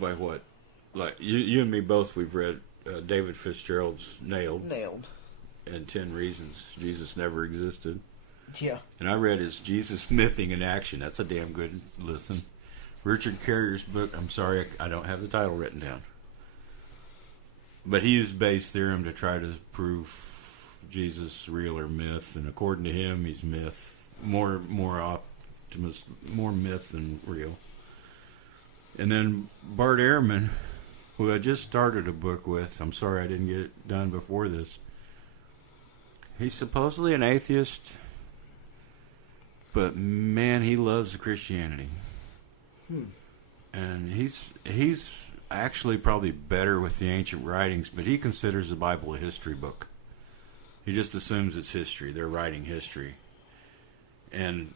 By what? Like you and me both, we've read David Fitzgerald's Nailed Nailed. and 10 Reasons Jesus Never Existed. Yeah. And I read his Jesus Mything in Action. That's a damn good listen. Richard Carrier's book, I'm sorry, I don't have the title written down. But he used Bayes' theorem to try to prove Jesus real or myth. And according to him, he's myth. More optimist, more myth than real. And then Bart Ehrman, who I just started a book with, I'm sorry I didn't get it done before this. He's supposedly an atheist, but man, he loves Christianity. And he's actually probably better with the ancient writings, but he considers the Bible a history book. He just assumes it's history. They're writing history. And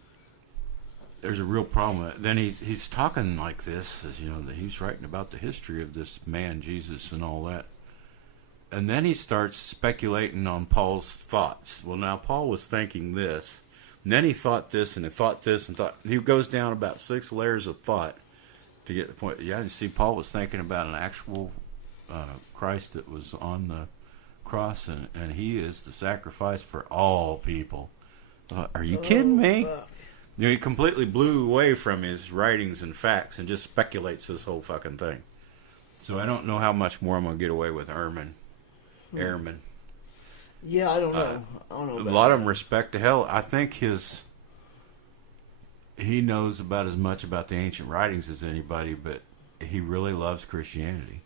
there's a real problem. Then he's talking like this, as you know, that he's writing about the history of this man, Jesus, and all that. And then he starts speculating on Paul's thoughts. Well, now, Paul was thinking this. And then he thought this, and he thought this, and thought. He goes down about 6 layers of thought to get the point. Yeah, you see, Paul was thinking about an actual Christ that was on the cross, and he is the sacrifice for all people. Are you kidding me? Fuck. You know, he completely blew away from his writings and facts and just speculates this whole fucking thing. So I don't know how much more I'm going to get away with Ehrman. Yeah, I don't know. I don't know A about lot that. of them respect to hell. I think he knows about as much about the ancient writings as anybody, but he really loves Christianity.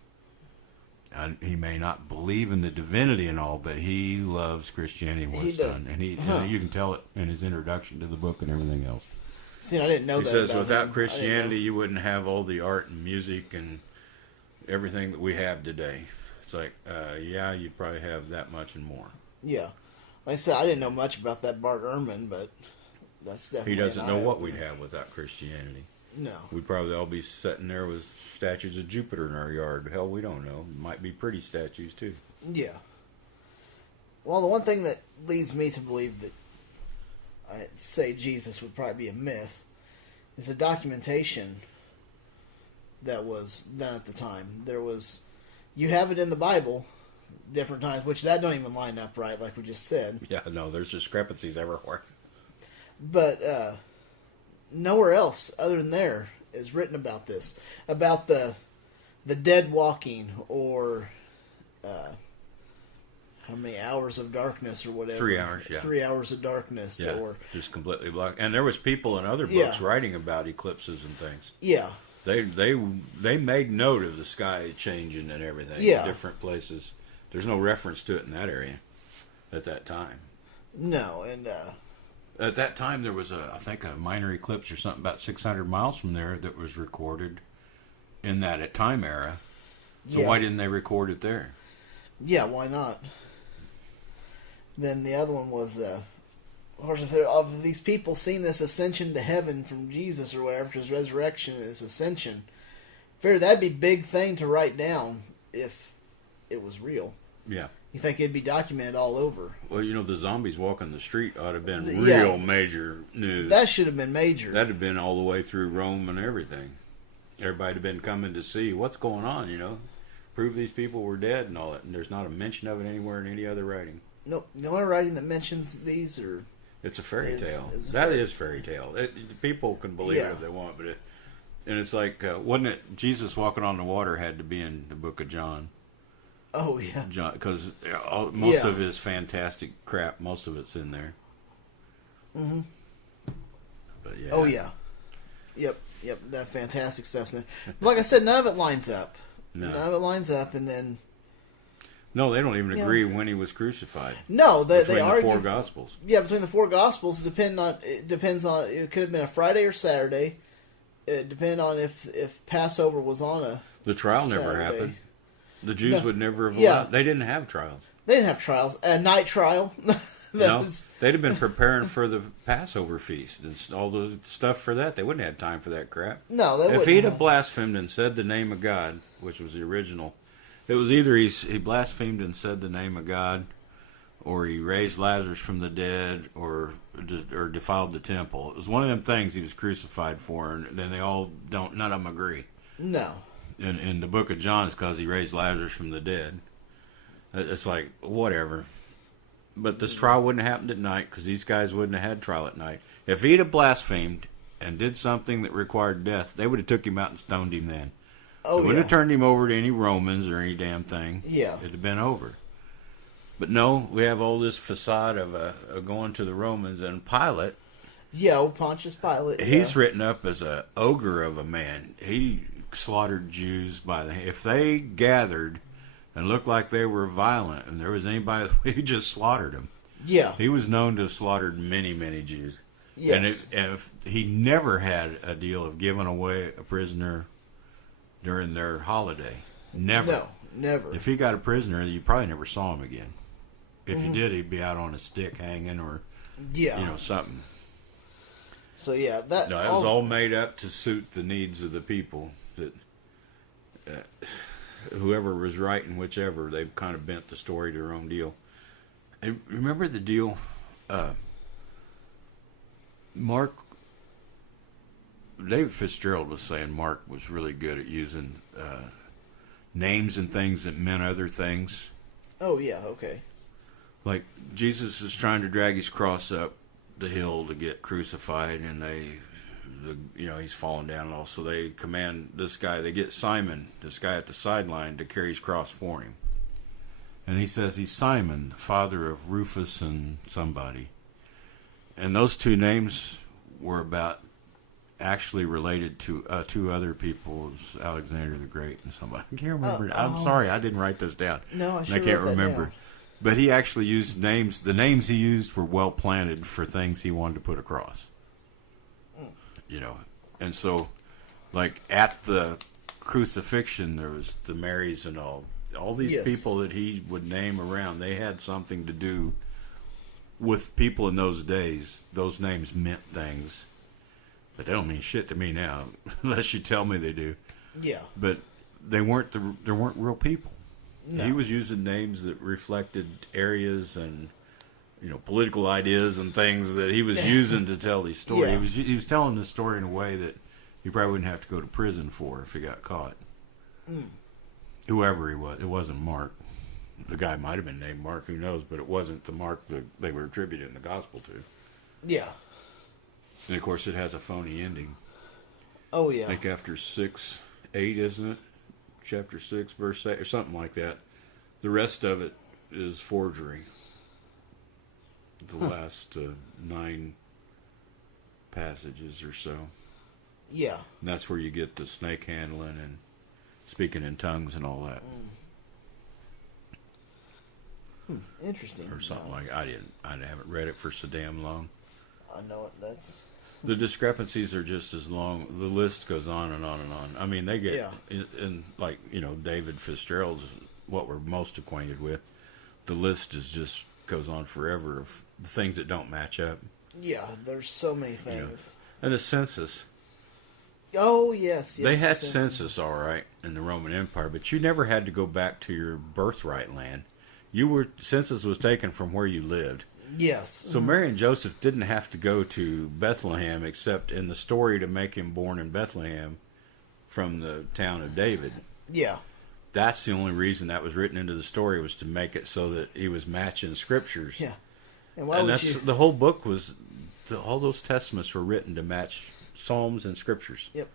And he may not believe in the divinity and all, but he loves Christianity and what He it's does. done. And you can tell it in his introduction to the book and everything else. See, I didn't know He that. says about without him. I didn't Christianity, you wouldn't have all the art and music and everything that we have today. It's like, yeah, you'd probably have that much and more. know. Yeah. Like I said, I didn't know much about that Bart Ehrman, but that's definitely. He doesn't an know what eye-opener. we'd have without Christianity. No. We'd probably all be sitting there with statues of Jupiter in our yard. Hell, we don't know. Might be pretty statues, too. Yeah. Well, the one thing that leads me to believe that I say Jesus would probably be a myth is the documentation that was done at the time. There was, you have it in the Bible, different times, which that don't even line up right, like we just said. Yeah, no, there's discrepancies everywhere. But nowhere else other than there is written about this, about the dead walking, or how many hours of darkness or whatever. 3 hours, yeah. 3 hours of darkness, Yeah, or just completely black. And there was people in other books Yeah. writing about eclipses and things. yeah, They made note of the sky changing and everything Yeah. in different places. There's no reference to it in that area at that time. no, and At that time, there was I think a minor eclipse or something about 600 miles from there that was recorded in that time era. So Yeah. why didn't they record it there? yeah, why not? Then the other one was, of course, if of these people seeing this ascension to heaven from Jesus or whatever, his resurrection and his ascension, figure that'd be a big thing to write down if it was real. Yeah. You think it'd be documented all over? Well, you know, the zombies walking the street ought to have been Yeah. real major news. That should have been major. That'd have been all the way through Rome and everything. Everybody'd have been coming to see what's going on, you know. Prove these people were dead and all that. And there's not a mention of it anywhere in any other writing. Nope. The only writing that mentions these are It's a fairy Is- tale. is a That fairy- is fairy tale. People can believe Yeah. it if they want, but and it's like, wasn't it Jesus walking on the water had to be in the book of John? oh yeah, John, because most Yeah. of his fantastic crap, most of it's in there. mm-hmm. But yeah. Oh yeah, yep. That fantastic stuff's in. But like I said, none of it lines up. No. None of it lines up, and then No, they don't even Yeah. agree when he was crucified. no, they Between the argue. four Gospels. Yeah, between the four Gospels, it depends on. It could have been a Friday or Saturday. It depended on if Passover was on a. The trial never Saturday. happened. The Jews No. would never have Yeah. allowed. They didn't have trials. They didn't have trials. A night trial. No, was, they'd have been preparing for the Passover feast and all the stuff for that. They wouldn't have time for that crap. no, they If wouldn't he'd have. have blasphemed and said the name of God, which was the original, it was either he blasphemed and said the name of God, or he raised Lazarus from the dead, or defiled the temple. It was one of them things he was crucified for, and then none of them agree. No. in the book of John, it's because he raised Lazarus from the dead. It's like, whatever. But this trial wouldn't have happened at night because these guys wouldn't have had trial at night. If he'd have blasphemed and did something that required death, they would have took him out and stoned him then. Oh, they wouldn't have turned him over to any Romans or any damn thing. Yeah. It'd have been over. But no, we have all this facade of going to the Romans, and Pilate, Yeah, old Pontius Pilate. he's written up as a ogre of a man. He slaughtered Jews if they gathered and looked like they were violent, and there was anybody, he just slaughtered them. Yeah. He was known to have slaughtered many, many Jews. Yes. And he never had a deal of giving away a prisoner during their holiday. Never. No, never. If he got a prisoner, you probably never saw him again. If you did, he'd be out on a stick hanging or, something. So yeah, that No, it was all made up to suit the needs of the people. That whoever was writing whichever, they kind of bent the story to their own deal. And remember the deal, Mark, David Fitzgerald was saying Mark was really good at using names and things that meant other things. Oh yeah, okay. Like Jesus is trying to drag his cross up the hill to get crucified, and he's falling down, and also they command this guy. They get Simon, this guy at the sideline, to carry his cross for him. And he says he's Simon, the father of Rufus and somebody. And those two names were actually related to two other people, Alexander the Great and somebody. I can't remember. I'm sorry, I didn't write this down. No, I can't remember. Down. But he actually used names. The names he used were well planted for things he wanted to put across. And so, like at the crucifixion, there was the Marys and all these people that he would name around. They had something to do with people in those days. Those names meant things, but they don't mean shit to me now, unless you tell me they do. Yeah. But they weren't there weren't real people. No. He was using names that reflected areas and political ideas and things that he was using to tell these stories. Yeah. He was telling the story in a way that you probably wouldn't have to go to prison for if he got caught. Whoever he was, it wasn't Mark. The guy might have been named Mark, who knows? But it wasn't the Mark that they were attributing the gospel to. Yeah. And of course, it has a phony ending. Oh yeah. I think after 6-8, isn't it? Chapter 6, verse 8, or something like that. The rest of it is forgery. The last 9 passages or so. Yeah. And that's where you get the snake handling and speaking in tongues and all that. Interesting. Or something like I haven't read it for so damn long. I know it. That's The discrepancies are just as long. The list goes on and on and on. I mean, they get in like David Fitzgerald's what we're most acquainted with. The list goes on forever of the things that don't match up. Yeah, there's so many things. And the census. Oh yes, They had census, all right, in the Roman Empire, but you never had to go back to your birthright land. Census was taken from where you lived. Yes. So Mary and Joseph didn't have to go to Bethlehem, except in the story to make him born in Bethlehem from the town of David. Yeah. That's the only reason that was written into the story, was to make it so that he was matching scriptures. Yeah. And that's the whole book was. All those testaments were written to match Psalms and scriptures. Yep.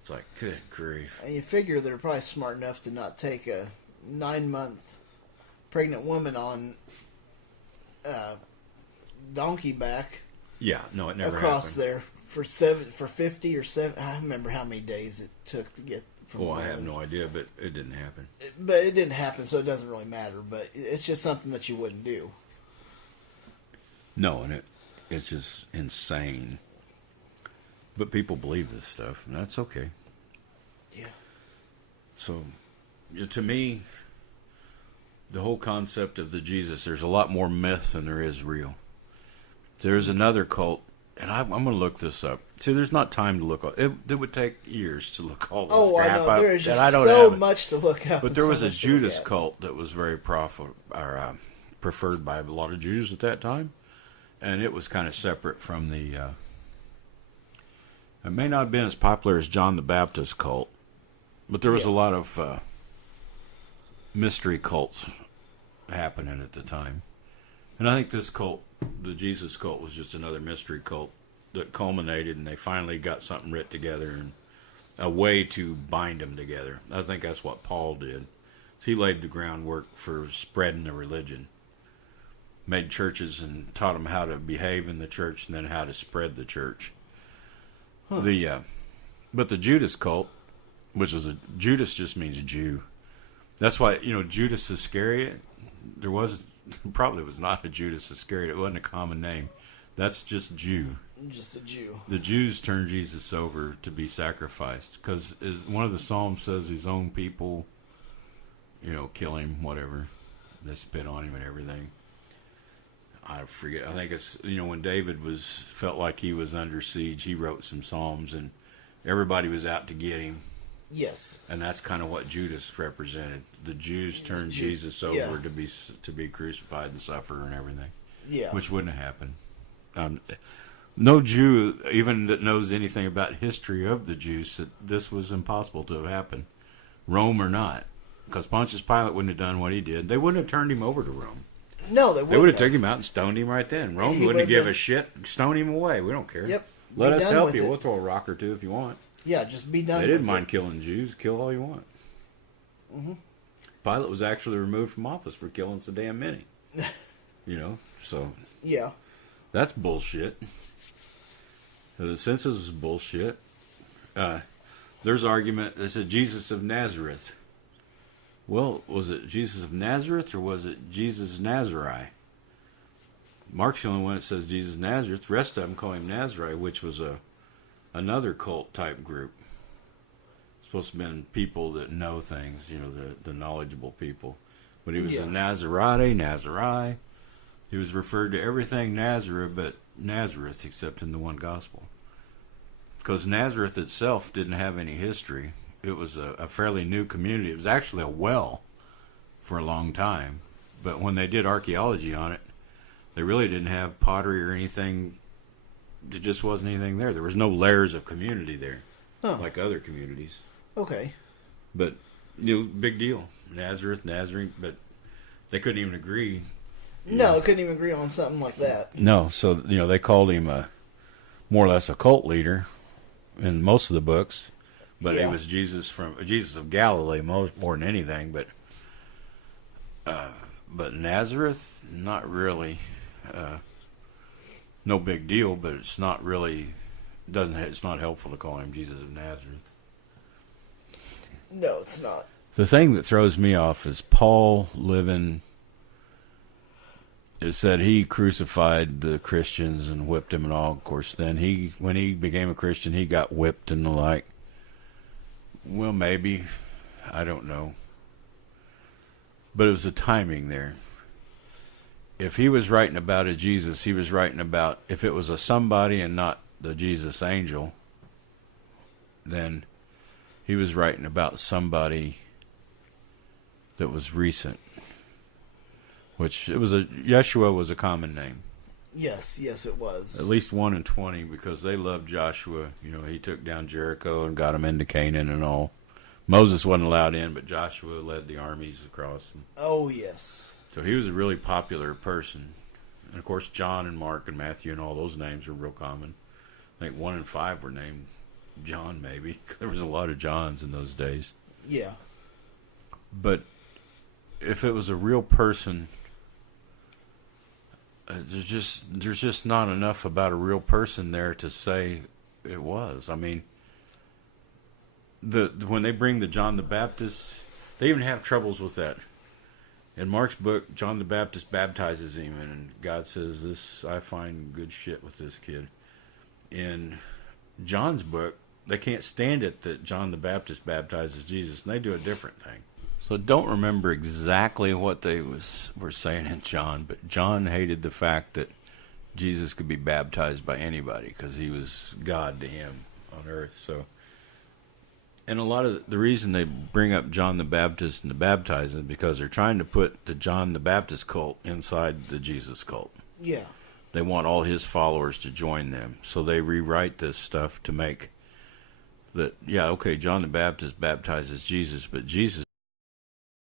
It's like, good grief. And you figure they're probably smart enough to not take a 9-month pregnant woman on donkey back. Yeah, no, it never across happened. there for 50 or 7. I don't remember how many days it took to get from. Oh, I have no idea, but it didn't happen. But it didn't happen, so it doesn't really matter. But it's just something that you wouldn't do. No, and it's just insane. But people believe this stuff, and that's okay. Yeah. So, to me, the whole concept of the Jesus, there's a lot more myth than there is real. There's another cult, and I'm going to look this up. See, there's not time to look up. It would take years to look all this crap up. I know. There is just and I don't so have much to look up. But there was so a Judas cult that was very preferred by a lot of Jews at that time. And it was kind of separate from the... it may not have been as popular as John the Baptist cult, But there was Yeah. a lot of mystery cults happening at the time. And I think this cult, the Jesus cult, was just another mystery cult that culminated, and they finally got something writ together and a way to bind them together. I think that's what Paul did. So he laid the groundwork for spreading the religion, made churches and taught them how to behave in the church and then how to spread the church. Huh. But the Judas cult, which is Judas just means Jew. That's why, Judas Iscariot, probably was not a Judas Iscariot. It wasn't a common name. That's just Jew. Just a Jew. The Jews turned Jesus over to be sacrificed because one of the Psalms says his own people, kill him, whatever. They spit on him and everything. I forget. I think it's, when David felt like he was under siege, he wrote some Psalms and everybody was out to get him. Yes. And that's kind of what Judas represented. The Jews turned Jesus over yeah. to be crucified and suffer and everything. Yeah. Which wouldn't have happened. No Jew, even that knows anything about history of the Jews, said this was impossible to have happened, Rome or not. Because Pontius Pilate wouldn't have done what he did. They wouldn't have turned him over to Rome. No, they wouldn't. They would have taken him out and stoned him right then. Rome He wouldn't have would give have a shit. Stone him away. We don't care. Yep. Let Be us done help with you. it. We'll throw a rock or two if you want. Yeah, just be done They with didn't mind it. killing Jews. Kill all you want. Mm-hmm. Pilate was actually removed from office for killing so damn many. So Yeah. that's bullshit. The census was bullshit. There's argument that said Jesus of Nazareth. Well, was it Jesus of Nazareth or was it Jesus Nazari? Mark's the only one that says Jesus Nazareth. The rest of them call him Nazari, which was another cult type group. Supposed to have been people that know things, the knowledgeable people. But he was a Nazarite. He was referred to everything Nazareth but Nazareth except in the one gospel. Because Nazareth itself didn't have any history. It was a fairly new community. It was actually a well for a long time. But when they did archaeology on it, they really didn't have pottery or anything. There just wasn't anything there. There was no layers of community there, like other communities. Okay. But, big deal. Nazareth, Nazarene, but they couldn't even agree. No, they couldn't even agree on something like that. No, so, they called him more or less a cult leader in most of the books. But Yeah. it was Jesus of Galilee more than anything. But Nazareth, not really. No big deal, but it's not really. It's not helpful to call him Jesus of Nazareth. No, it's not. The thing that throws me off is Paul living. It said he crucified the Christians and whipped them and all. Of course, then when he became a Christian, he got whipped and the like. Well, maybe. I don't know. But it was the timing there. If he was writing about a Jesus, he was writing about, if it was a somebody and not the Jesus angel, then he was writing about somebody that was recent. Yeshua was a common name. Yes, it was. At least 1 in 20, because they loved Joshua. He took down Jericho and got them into Canaan and all. Moses wasn't allowed in, but Joshua led the armies across. Oh, yes. So he was a really popular person. And, of course, John and Mark and Matthew and all those names are real common. I think 1 in 5 were named John, maybe. There was a lot of Johns in those days. Yeah. But if it was a real person, there's just not enough about a real person there to say it was. I mean, when they bring the John the Baptist, they even have troubles with that. In Mark's book, John the Baptist baptizes him, and God says, "This I find good shit with this kid." In John's book, they can't stand it that John the Baptist baptizes Jesus, and they do a different thing. So don't remember exactly what they were saying in John, but John hated the fact that Jesus could be baptized by anybody because he was God to him on earth. So, and a lot of the reason they bring up John the Baptist and the baptizing is because they're trying to put the John the Baptist cult inside the Jesus cult. Yeah. They want all his followers to join them. So they rewrite this stuff to make that, yeah, okay, John the Baptist baptizes Jesus, but Jesus